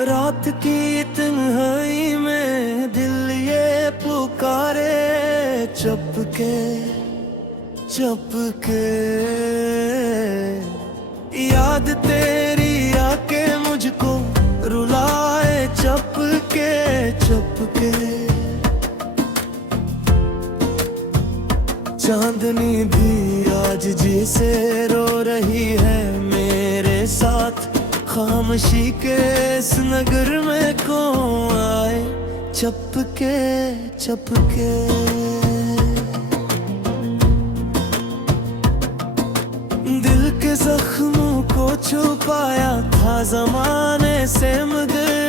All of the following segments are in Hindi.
रात की तन्हाई में दिल ये पुकारे, चपके चपके याद तेरी आके मुझको रुलाए, चपके चपके चांदनी भी आज जी से रो रही है मेरे साथ, खामोशी के इस नगर में कौन आए, चपके चपके दिल के जख्मों को छुपाया था जमाने से, मगर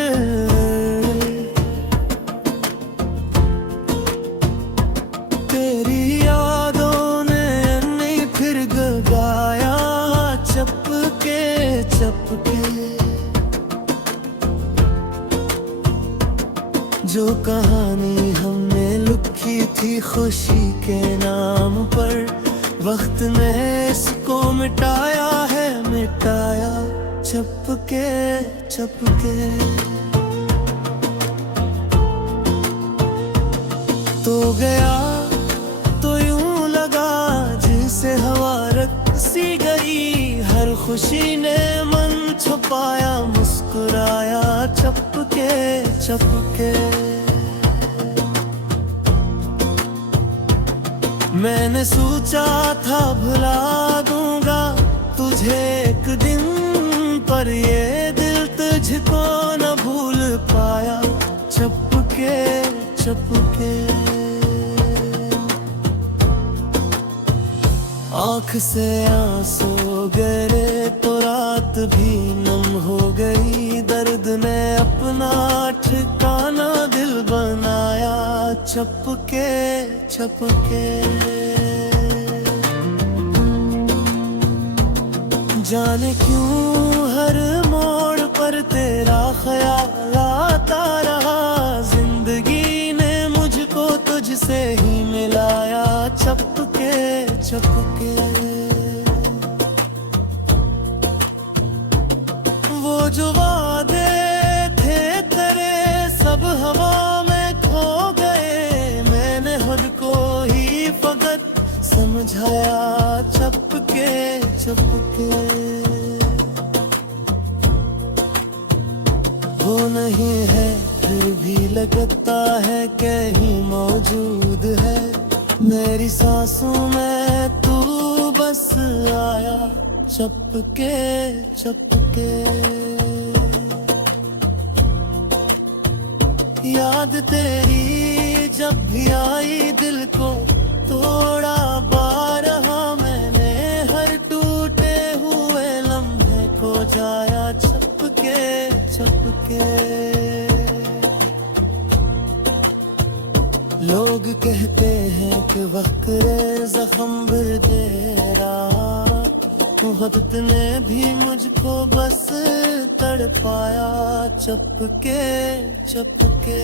तेरी यादों ने नहीं फिर गाया, चपके चपके जो कहानी हमने लिखी थी खुशी के नाम पर, वक्त ने इसको मिटाया है, मिटाया चपके चपके। तो गया तो यूं लगा जिसे हवा रख सी गई, हर खुशी ने मन छुपाया, मुस्कुराया चपके चपके। मैंने सोचा था भुला दूंगा तुझे एक दिन, पर ये दिल तुझको न भूल पाया, चपके चपके। आँख से आंसू गिरे तो रात भी नम हो गई, दर्द ने अपना ठिकाना दिल बनाया, चपके चपके। जाने क्यों हर मोड़ पर तेरा ख्याल आता रहा, जिंदगी ने मुझको तुझसे ही मिलाया, चपके चपके। वो जो वादे थे तेरे सब हवा में खो गए, मैंने खुद को ही फकत समझाया, चपके चपके। वो नहीं है फिर भी लगता है कहीं मौजूद है, मेरी सांसों में तू बस आया, चपके चपके। याद तेरी जब भी आई दिल को तोड़ा बारहा मैंने, हर टूटे हुए लम्हे को जाया, चपके चपके। लोग कहते हैं कि वक्त रे जख्म भर दे रहा, वक्त ने भी मुझको बस तड़पाया, चपके चपके।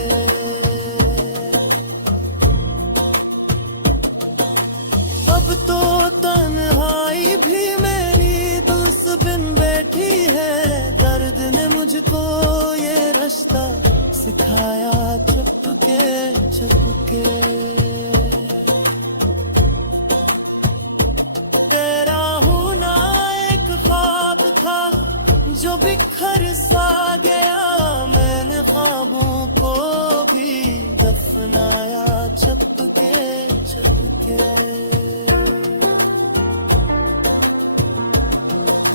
अब तो तन्हाई भी मेरी दोस्त बिन बैठी है, दर्द ने मुझको ये रास्ता सिखाया, चपके चपके। तेरा होना एक ख्वाब था जो बिखर सा गया, मैंने ख्वाबों को भी दफनाया, चपके चपके।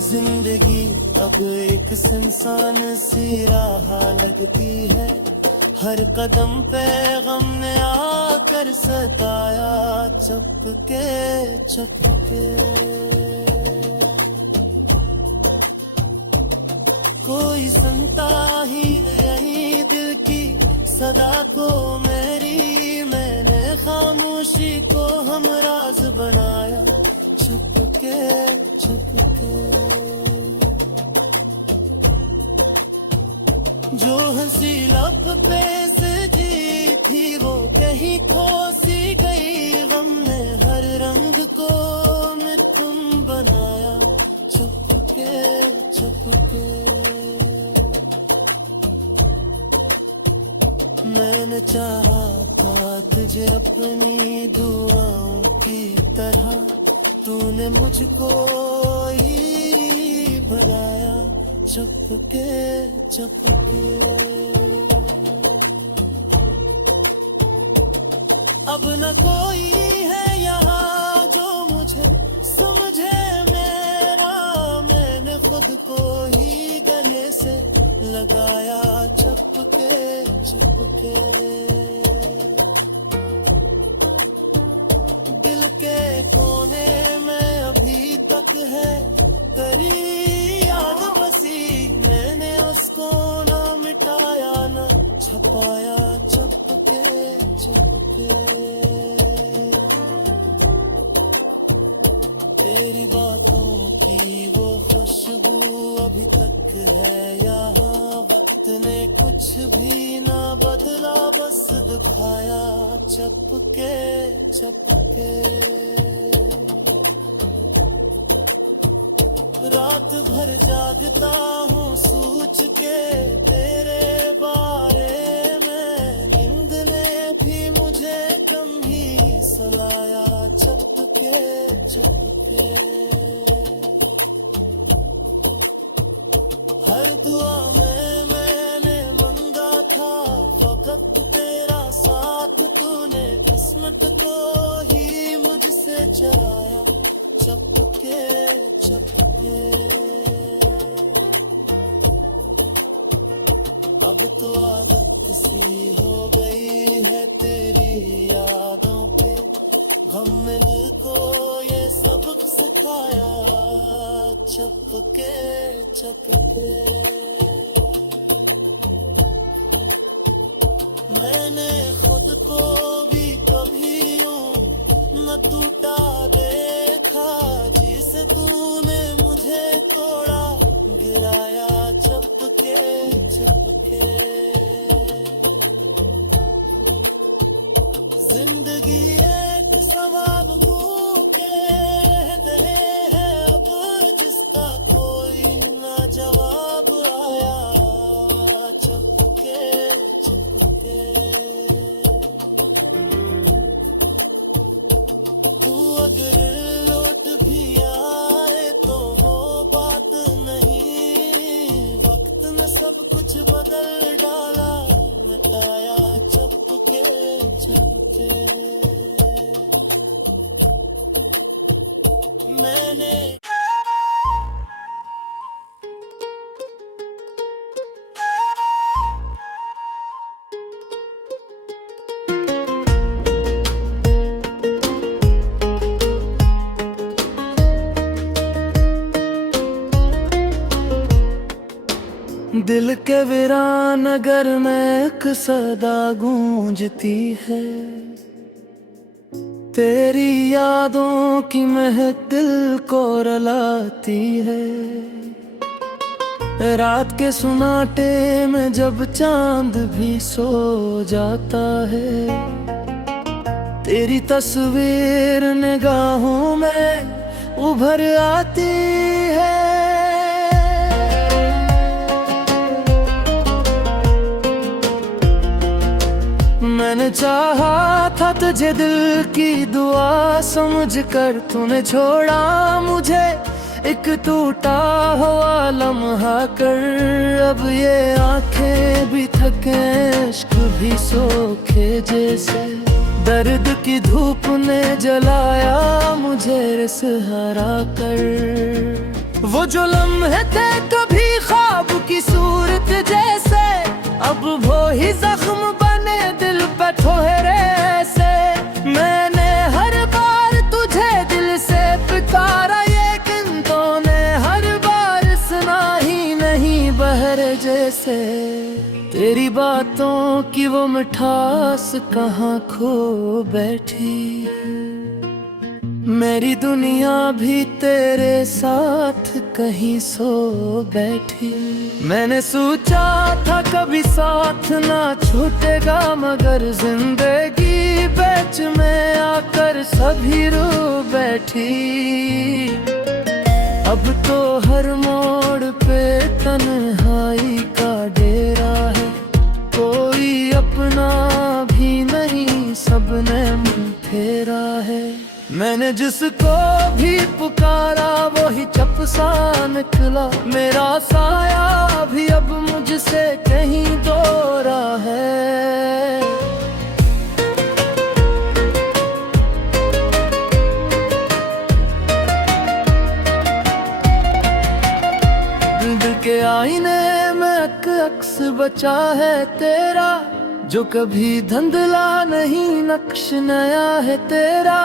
जिंदगी अब एक सुनसान सी राह लगती है, हर कदम पे गम ने आकर सताया, चपके चपके। कोई सुनता ही नहीं दिल की सदा को मेरी, मैंने खामोशी को हमराज बनाया, चपके चपके। जो हंसी लब पे से जी थी वो कहीं खो सी गई, गम ने हर रंग को मिथुन बनाया, चपके मैंने चाहा था तुझे अपनी दुआओं की तरह, तूने मुझको ही बनाया चुपके चुपके। अब न कोई है यहाँ जो मुझे समझे मेरा, मैंने खुद को ही गले से लगाया चुपके चुपके। दिल के कोने में अभी तक है तेरी याद बसी, मैंने उसको ना मिटाया ना छपाया चुपके चुपके। तेरी बातों की वो खुशबू अभी तक है यहाँ, वक्त ने कुछ भी ना बदला बस दिखाया चुपके चुपके। रात भर जागता हूँ सोच के तेरे बारे में, नींद ने भी मुझे कम ही सुलाया चुपके चुपके। हर दुआ में मैंने मांगा था फकत तेरा साथ, तूने किस्मत को ही मुझसे चराया चुपके चुपके। अब तो आदत सी हो गई है तेरी यादों पे, गम में दिल को ये सबक सिखाया चुपके चुपके। मैंने खुद को भी कभी यूं न टूटा देखा, जिसे तूने मुझे तोड़ा गिराया चुपके चुपके। जिंदगी एक सवाल गूं के दे है अब, जिसका कोई ना जवाब आया चुपके चुपके। तू अगर लौट भी आए तो वो बात नहीं, वक्त ने सब कुछ बदल डाला मिटाया चुपके चुपके। मैंने दिल के वीरान नगर में एक सदा गूंजती है, तेरी यादों की महफिल को रुलाती है। रात के सुनाटे में जब चांद भी सो जाता है, तेरी तस्वीर निगाहों में उभर आती है। मैंने चाहा था तुझे दिल की दुआ समझकर, तूने छोड़ा मुझे एक टूटा हुआ लम्हा कर। अब ये आंखें भी थके इश्क भी सोखे जैसे, दर्द की धूप ने जलाया मुझे रिसहरा कर। वो जो लम्हे थे कभी ख्वाब की सूरत जैसे, अब वो ही जख्म बने दिल पे ठोहरे से। मैंने हर बार तुझे दिल से पुकारा, ये किंतों ने हर बार सुना ही नहीं बहर जैसे। तेरी बातों की वो मिठास कहाँ खो बैठी, मेरी दुनिया भी तेरे साथ कहीं सो बैठी। मैंने सोचा था कभी साथ ना छूटेगा, मगर जिंदगी बीच में आकर सभी रो बैठी। अब तो हर मोड़ पे तन्हाई का डेरा है, कोई अपना मैंने जिसको भी पुकारा वही चुप सा निकला। मेरा साया भी अब मुझसे कहीं दूर है। दिल के आईने में अक्स बचा है तेरा, जो कभी धुंधला नहीं, नक्श नया है तेरा।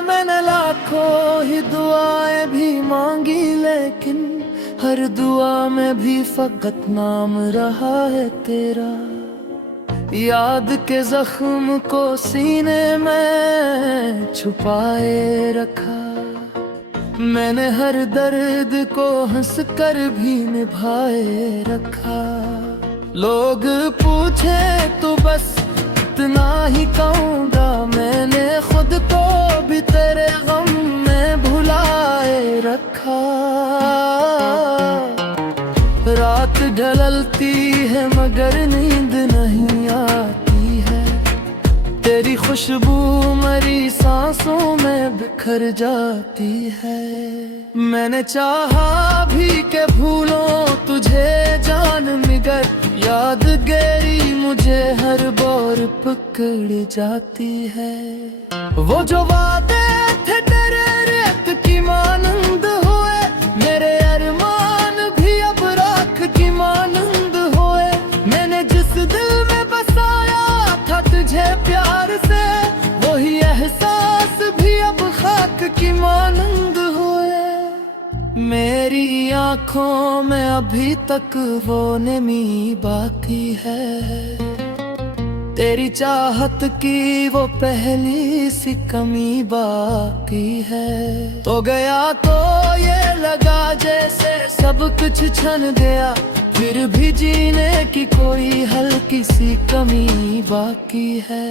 मैंने लाखों ही दुआएं भी मांगी, लेकिन हर दुआ में भी फकत नाम रहा है तेरा। याद के जख्म को सीने में छुपाए रखा, मैंने हर दर्द को हंस कर भी निभाए रखा। लोग पूछे तो बस इतना ही कहूँगा, मैंने खुद को भी तेरे गम में भुलाए रखा। रात ढलती है मगर नींद नहीं आती है, तेरी खुशबू मरी सांसों में बिखर जाती है। मैंने चाहा भी के भूलों तुझे जान मगर याद गहरी मुझे हर बार पकड़ जाती है। वो जो वादे थे तेरे रेत की मानंद हुए, मेरे अरमान भी अब राख की मानंद हुए। मैंने जिस दिल में बसाया था तुझे प्यार से, वही एहसास भी अब खाक की मानंद हुए। मेरी आँखों में अभी तक वो नमी बाकी है, तेरी चाहत की वो पहली सी कमी बाकी है। तो गया तो ये लगा जैसे सब कुछ छन गया, फिर भी जीने की कोई हल्की सी कमी बाकी है।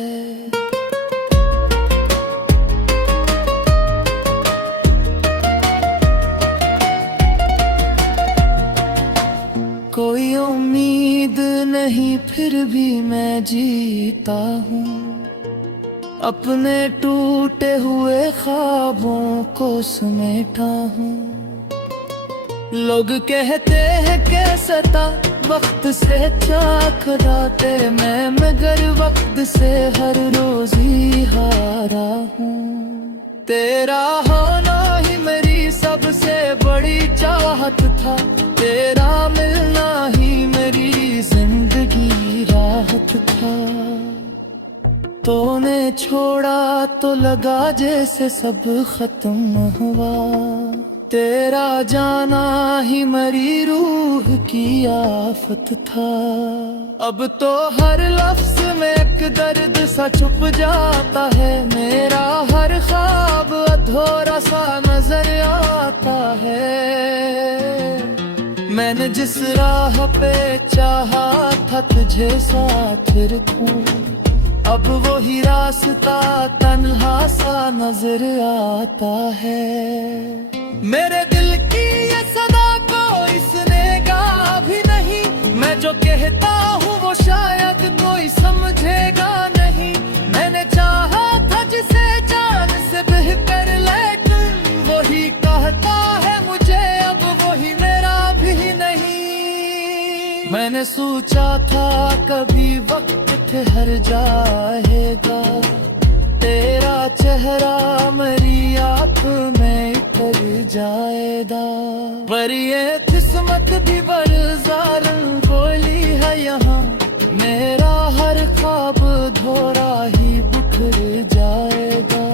कोई उम्मीद नहीं फिर भी मैं जीता हूँ, अपने टूटे हुए ख्वाबों को समेटा हूँ। लोग कहते हैं कैसे था वक्त से चाकराते मैं, मगर वक्त से हर रोज ही हारा हूँ। तेरा होना ही मेरी सबसे बड़ी चाहत था, तेरा मिलना ही मेरी जिंदगी राहत था। तूने छोड़ा तो लगा जैसे सब खत्म हुआ, तेरा जाना ही मेरी रूह की आफत था। अब तो हर लफ्ज में एक दर्द सा छुप जाता है, मेरा हर ख्वाब अधूरा सा नजर आता है। मैंने जिस राह पे चाहा था तुझे साथ रखूं, अब वही रास्ता तन्हा सा नजर आता है। मेरे दिल की ये सदा कोई सुनेगा भी नहीं, मैं जो कहता हूँ वो शायद कोई समझेगा नहीं। मैंने चाहा था जिसे जान से बेहतर, लेकिन वही कहता है मुझे अब वही मेरा भी नहीं। मैंने सोचा था कभी वक्त ठहर जाएगा, तेरा चेहरा मेरी आँख में उतर जाएगा। पर ये किस्मत भी बरसार बोली है यहाँ, मेरा हर ख्वाब धोरा ही बिखर जाएगा।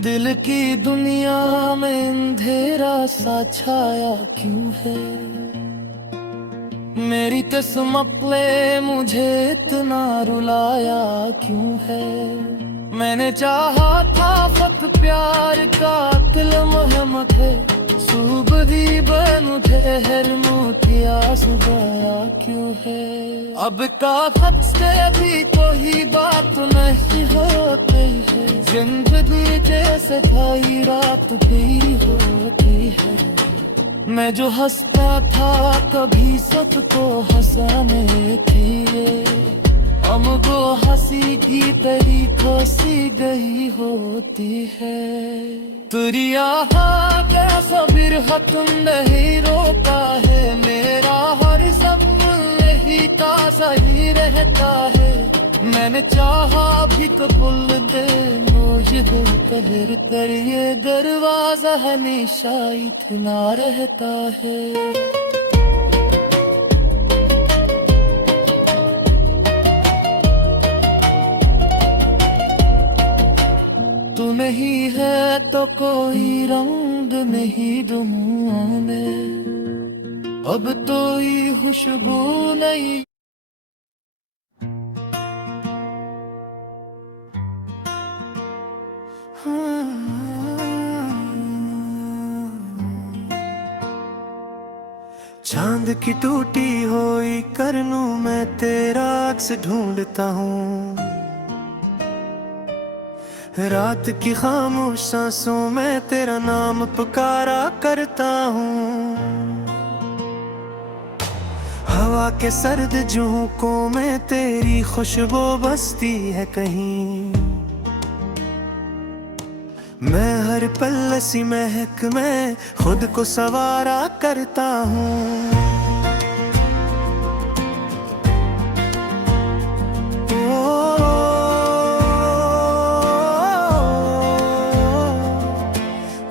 दिल की दुनिया में अंधेरा सा छाया क्यों है, मेरी किस्मत ने मुझे इतना रुलाया क्यों है। मैंने चाहा था फक प्यार का दिल महमत है, सुबह बन उठे हर मोतिया सुबह क्यों है। अब का खत से भी कोई बात नहीं होती है, जिंदगी जैसे ढाई रात भी होती है। मैं जो हंसता था कभी सबको हंसाने के लिए, अब वो हंसी भी तेरी खोसी गई होती है। तेरी आहा का सबीर खत्म नहीं रोका है, मेरा हर सब यही का सही रहता है। मैंने चाहा भी कबूल दे मुझे कहर कर, ये दरवाजा हमेशा इतना रहता है। तू नहीं है तो कोई रंग नहीं दुनिया में, अब तो ये खुशबू नहीं। चांद की टूटी हुई करनूं मैं तेरा अक्स ढूंढता हूँ, रात की खामोश सांसों में तेरा नाम पुकारा करता हूँ। हवा के सर्द झोंकों में तेरी खुशबू बसती है कहीं, मैं हर पल सी महक में खुद को सवारा करता हूँ।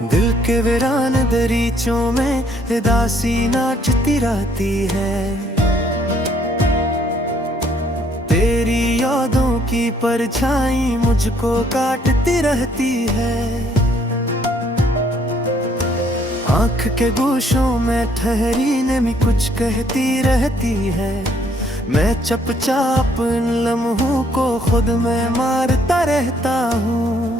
दिल के वीरान दरीचों में उदासी नाचती रहती है, तेरी यादों की परछाई मुझको काटती रहती है। आँख के गोशों में ठहरी नमी कुछ कहती रहती है, मैं चुपचाप इन लम्हों को खुद में मारता रहता हूँ।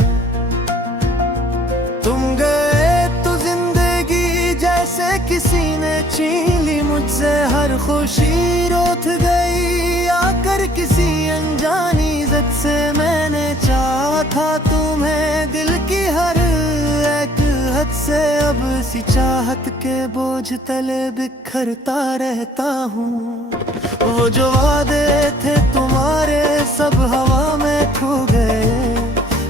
तुम गए तो जिंदगी जैसे किसी ने छीन ली मुझसे, हर खुशी रोक गई आकर किसी अनजानी इज्जत से। मैंने चाहा था तुम्हें दिल की हर एक हद से, अब सी चाहत के बोझ तले बिखरता रहता हूँ। वो जो वादे थे तुम्हारे सब हवा में खो गए,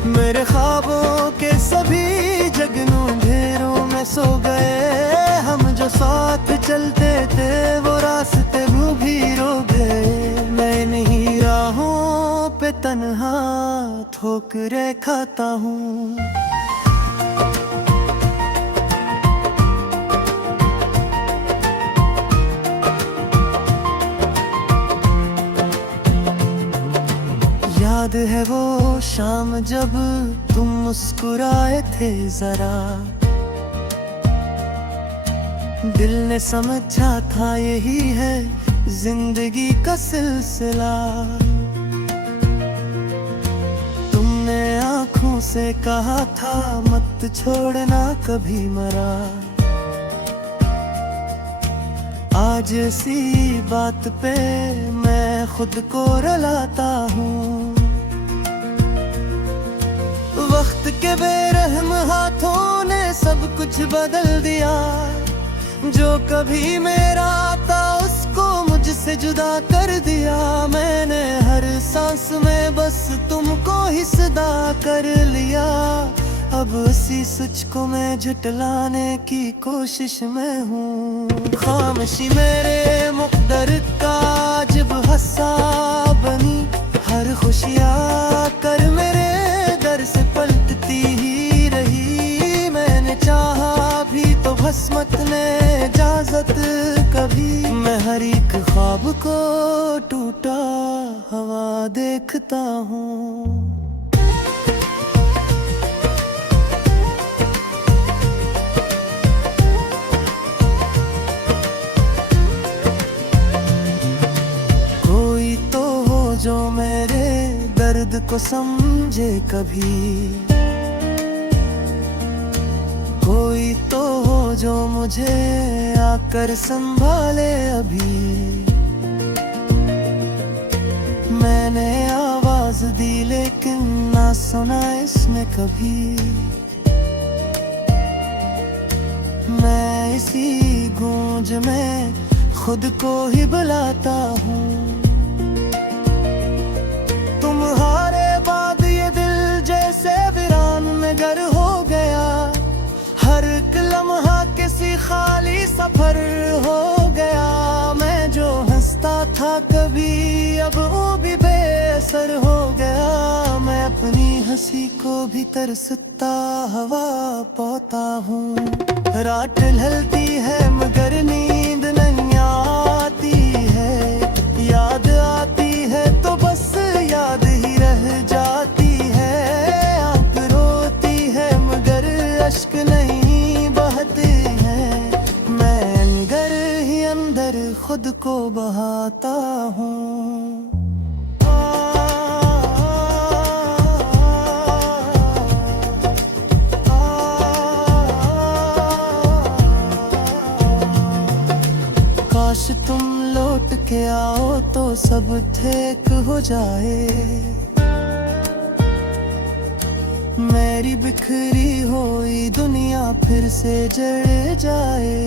मेरे ख्वाबों के सभी जगनों अंधेरों में सो गए। हम जो साथ चलते थे वो रास्ते वो भी रो गए, मैं इन्हीं राहों पे तन्हा ठोकरे खाता हूँ। याद है वो शाम जब तुम मुस्कुराए थे जरा, दिल ने समझा था यही है जिंदगी का सिलसिला। तुमने आँखों से कहा था मत छोड़ना कभी मरा, आज इसी बात पे मैं खुद को रुलाता हूँ। वक्त के बेरहम हाथों ने सब कुछ बदल दिया, जो कभी मेरा था उसको मुझसे जुदा कर दिया। मैंने हर सांस में बस तुमको ही सदा कर लिया, अब उसी सच को मैं झुटलाने की कोशिश में हूँ। खामोशी मेरे मुक़द्दर का जब हंसा बनी, हर खुशियाँ कर मेरे दर से पलटती ही रही। मैंने चाहा भी तो भस्मत ने इजाजत कभी, मैं हर एक ख्वाब को टूटा हवा देखता हूँ। कोई तो हो जो मेरे दर्द को समझे कभी, कोई तो हो जो मुझे आकर संभाले अभी। मैंने आवाज दी लेकिन ना सुना इसने कभी, मैं इस सी गूंज में खुद को ही बुलाता हूँ। तुम्हारे बाद ये दिल जैसे वीरान में घर हो गया, हर एक लम्हा किसी खाली सफर हो गया। मैं जो हंसता था कभी अब वो भी बेअसर हो गया। मैं अपनी हंसी को भी तरसता हवा पाता हूँ। रात ढलती है मगर नींद नहीं आती है, याद आती है तो बस याद ही रह जाती है। आँख रोती है मगर अश्क नहीं बहते हैं, मैं अंदर ही अंदर खुद को बहाता हूँ। काश तुम लौट के आओ तो सब ठीक हो जाए, मेरी बिखरी हुई दुनिया फिर से जड़ जाए।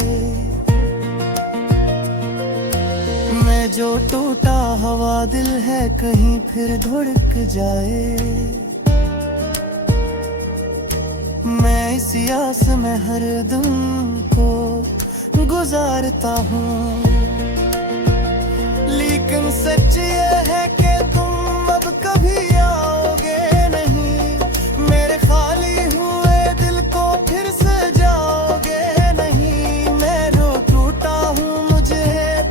मैं जो टूटा हवा दिल है कहीं फिर धड़क जाए। मैं इस आस में हर दिन को गुजारता हूँ, लेकिन सच ये है कि तुम अब कभी आओगे नहीं। मेरे खाली हुए दिल को फिर सजाओगे नहीं। मैं जो टूटा हूँ मुझे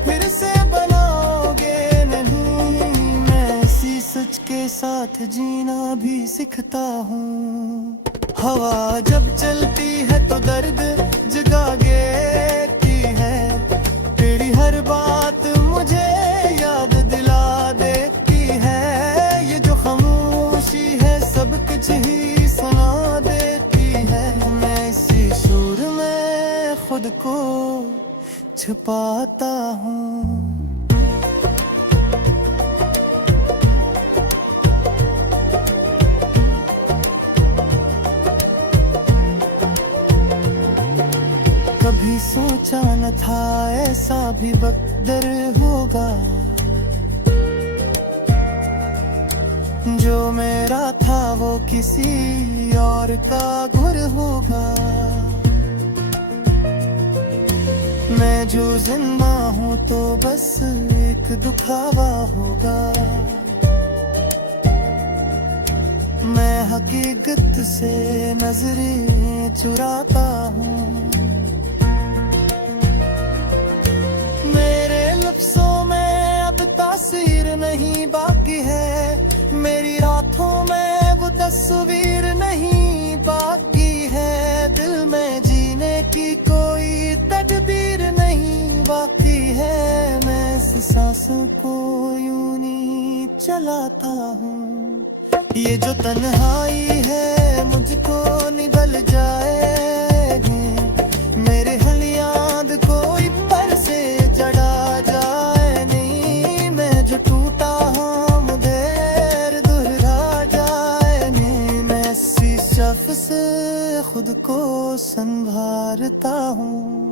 फिर से बनाओगे नहीं। मैं इसी सच के साथ जीना भी सीखता हूँ। हवा जब चलती है तो दर्द जगा देती है, तेरी हर बात मुझे याद दिला देती है। ये जो खामोशी है सब कुछ ही सुना देती है। मैं इसी शोर में खुद को छुपाता हूँ। कभी सोचा न था ऐसा भी बदर होगा, जो मेरा था वो किसी और का घर होगा। मैं जो जिंदा हूँ तो बस एक दुखावा होगा। मैं हकीकत से नजरें चुराता हूँ। तासीर नहीं बाकी है, मेरी रातों में वो तस्वीर नहीं बाकी है। दिल में जीने की कोई तकदीर नहीं बाकी है। मैं इस सांसों को यूं नहीं चलाता हूँ। ये जो तन्हाई है मुझको निगल जाएगी, मेरे हर याद कोई पर से जड़ा जाए। टूटा हूँ मुझे दुहरा जाए नहीं। मैं इसी शख्स से खुद को संभालता हूँ।